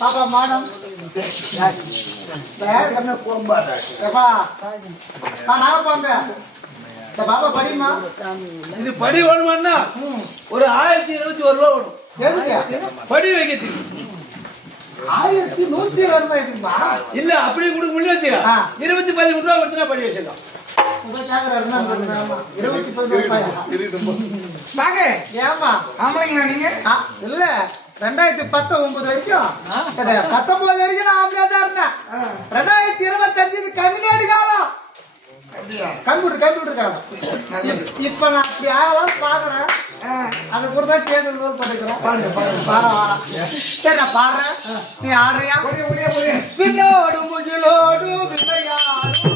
Papa madam. Saya kena pomba. Papa. Mana pomba? Papa படி மா. இது படி வேணும்னா ஒரு 1021 ரூபாய் வரும். எதுக்கு? படி வைக்கிறதுக்கு. 1120 ரூபாய் இதுமா. இல்ல அப்படி கொடுக்க முடியல வச்சுக்க. 213 ரூபாய் கொடுத்தா படி வச்சிடலாம். உங்க ஜாகரா என்ன 213 ரூபாய். வாங்க. ஏமா? ஆம்பளைங்களா நீங்க? இல்ல 2019 வரைக்கும் 19 வரைக்கும் நான் ஆம்பளையா தான் இருந்தேன். 2025 இது கம்யூனிட்டி காலம். கம்ப்யூட்டர் காலம். இப்ப நான் அப்படி ஆகலாம் பாக்குறேன். அது கூட தான் சேர்ந்து படிக்கிறோம். பாருங்க. சரி நான் பாடுறேன். நீ ஆடுறியா? பின்னோடு முகிலோடு விளையாடும்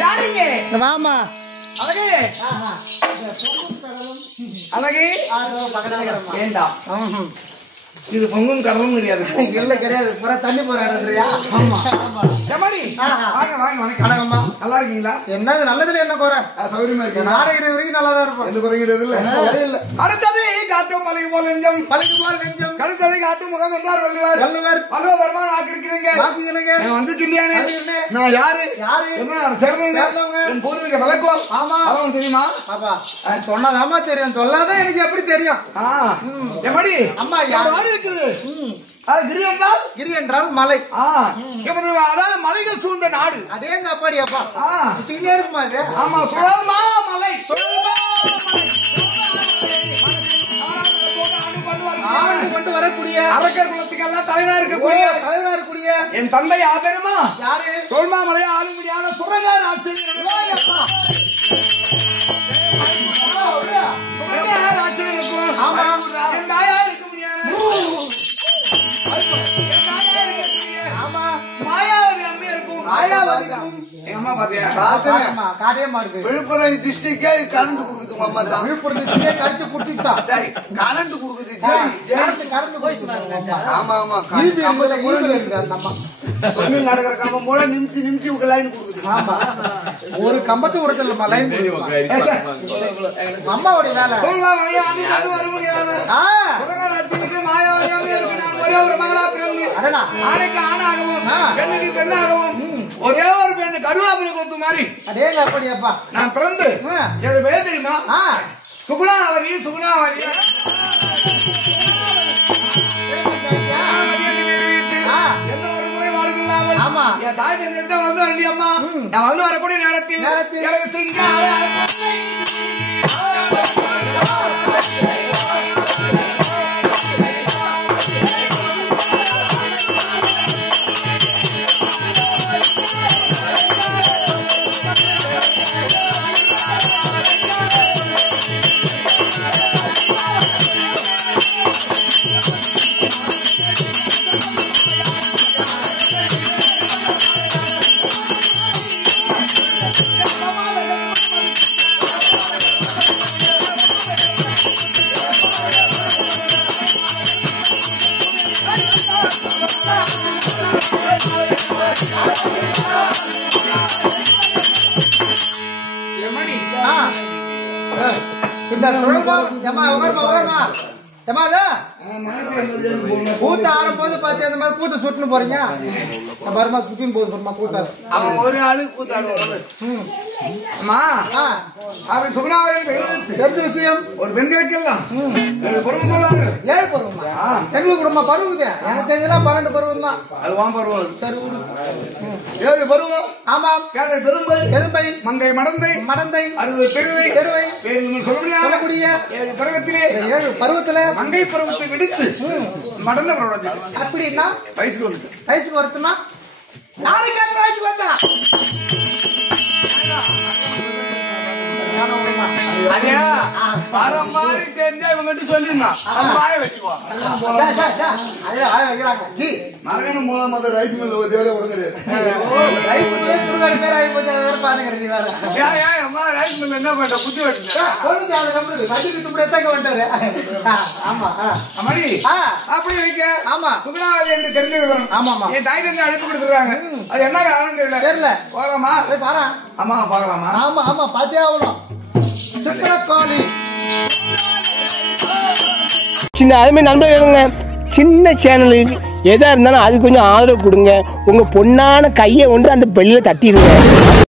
யாருங்க வாமா அழகு ஆஹா அழகு பக்கத்துல வேண்டாம் இது பொங்கும் கடலும் கிடையாது இல்ல கிடையாது புற தண்ணி போற இடத்துலயா ஆமா எம்மாடி ஆஹா. வாங்க வாங்க வணக்கம் வணக்கம்மா. நல்லா இருக்கீங்களா என்னது நல்லதுல என்ன குறை சௌரியமா இருக்கீங்களா நாளைக்கு வரைக்கும் நல்லா தான் இருப்போம் எந்த குறைகிறது இல்ல இல்ல அடுத்தது காட்டும் மலை போல் நெஞ்சம் பழகு போல் நெஞ்சம் கழுத்ததை காட்டும் முகம் என்றார் வள்ளுவர் வள்ளுவர் பல்வ வருமானம் ஆக்கிருக்கிறீங்க பாத்தீங்க நான் வந்து கிண்டியானே அது என்ன? நான் யாரு யாரு? என்ன நான் சேர்ந்தவங்க சேர்ந்தவங்க. என் பூர்வீக விளக்கம் ஆமா. அவன் தெரியுமா பாப்பா சொன்னதாமா தெரியும் சொல்லாதான் எனக்கு எப்படி தெரியும் எப்படி அம்மா, யாரு? மாடு இருக்குது அது கிரி என்றால் கிரி என்றால் மலை எமது அதாவது மலைகள் சூழ்ந்த நாடு அதே எங்க அப்பாடி அப்பா சுத்திக்கிட்டே இருக்குமா இது ஆமா சுழல்மா மலை ஆண்டு கொண்டு வரக்கூடிய அரக்கர் குலத்துக்கெல்லாம் தலைவனா இருக்கக்கூடிய தலைவனா இருக்கக்கூடிய என் தந்தை ஆதரமா யாரு சொல்மா மலையை ஆளும்படியான சுரங்கார் ஆச்சரியம் அப்பா சுரங்கார் ஆச்சரியம் ஆமா. என் தாயா இருக்க முடியாது ஆமா மாயாவதி அம்மையா இருக்கும் மாயாவதிக்கும். எங்க அம்மா பாத்தியா ஆமா, காரியமா இருக்கு விழுப்புரம் டிஸ்ட்ரிக்டே கரண்ட் கொடுக்குது உங்க அம்மா தான் விழுப்புரம் டிஸ்ட்ரிக்டே கடிச்சு புடிச்சிச்சா கரண்ட் கொடுக்குது கரண்ட் போயிடுச்சு ஆமா ஆமா அந்த சொல்லி நடக்கிற கம்பம் போல நிமிச்சு லைன் கொடுக்குது ஆமா ஒரு கம்பத்து உடச்சல லைன் அம்மாவுடைய வேலை சொல்மா மலையை ஆண்டு வர முடியாது ஆ, சுரங்கார் ஆச்சரியத்துக்கு மாயாவதி அம்மையா இருக்கு நான் ஒரே ஒரு மகளா பிறந்து அடடா. ஆணைக்கு ஆணாகவும் ஆ. பெண்ணுக்கு பெண்ணாகவும் ஒரே ஒரு பெண்ணு கருவாப்பிலை கொத்து மாதிரி அடேங்க அப்படி அப்பா நான் பிறந்து ஆ. என்னோட பேர் தெரியுமா ஆ சுகுணாவரி சுகுணாவரி ஆ. எந்த ஒரு குறைபாடும் இல்லாமல் ஆமா. என் தாய் தந்தை வந்து வண்டி அம்மா நான் வந்து வரக்கூடிய நேரத்தில் எனக்கு சிங்கார எம்மணி ஆ. இந்த சுழல்மா ஏமா உகர்மா ஏமாதா கூத்த ஆடும் போது பாத்தி அந்த மாதிரி கூத்த சுட்டுன்னு போறீங்க பருமா சுட்டின்னு போது பருமா கூத்த அவன் ஒரு ஆளுக்கு கூத்தாடுவாங்க அம்மா ஆ, அப்படி சுகுணாவரி தெரிஞ்ச விஷயம் ஒரு பெண்களுக்கெல்லாம் பொறுமை சொல்லுவாங்க 7 பருவமா எங்களுக்கு ரொம்ப பருவம் எனக்கு தெரிஞ்சலாம் 12 பருவம் தான் அது வான் பருவம் சரி விடு. 7 பருவம் ஆமாம் கேதை பெரும்பை எலும்பை மங்கை மடந்தை மடந்தை 60 தெருவை தெருவை பேர் சொல்ல முடியாது சொல்லக்கூடிய 7 பருவத்திலே 7 பருவத்துல மங்கை பருவத்தை விடுத்து மடந்த பருவம் அப்படின்னா வயசுக்கு வந்துட்டு வயசுக்கு வருத்துனா நாளைக்கு அந்த வயசுக்கு வந்தா அதே வர மாதிரி தெரிஞ்சா இவங்கிட்ட சொல்லிருந்தான் அது வாய வச்சுக்கோ மரகணம் மூலம் மத ரைஸ் மில் ஒரு தேவையில உடங்குது ஏன் அம்மா ரைஸ் மில் என்ன பண்ற புத்தி வெட்டுங்க அம்மாடி அப்படி வைக்க ஆமா. சுகுணாவதி என்று தெரிஞ்சுக்கிறோம் ஆமாமா. என் தாய் தந்தை அழைப்பு கொடுத்துருக்காங்க அது என்ன காரணம் தெரியல தெரியல. போகலாமா பாரா அம்மா பார்க்கலாமா ஆமா ஆமா பாத்தே ஆகணும் சித்திரக்காளி சின்ன அதுமாதிரி நண்பர்களுங்க சின்ன சேனலுக்கு எதாக இருந்தாலும் அது கொஞ்சம் ஆதரவு கொடுங்க உங்கள் பொண்ணான கையை கொண்டு அந்த பெல்லில் தட்டிடுங்க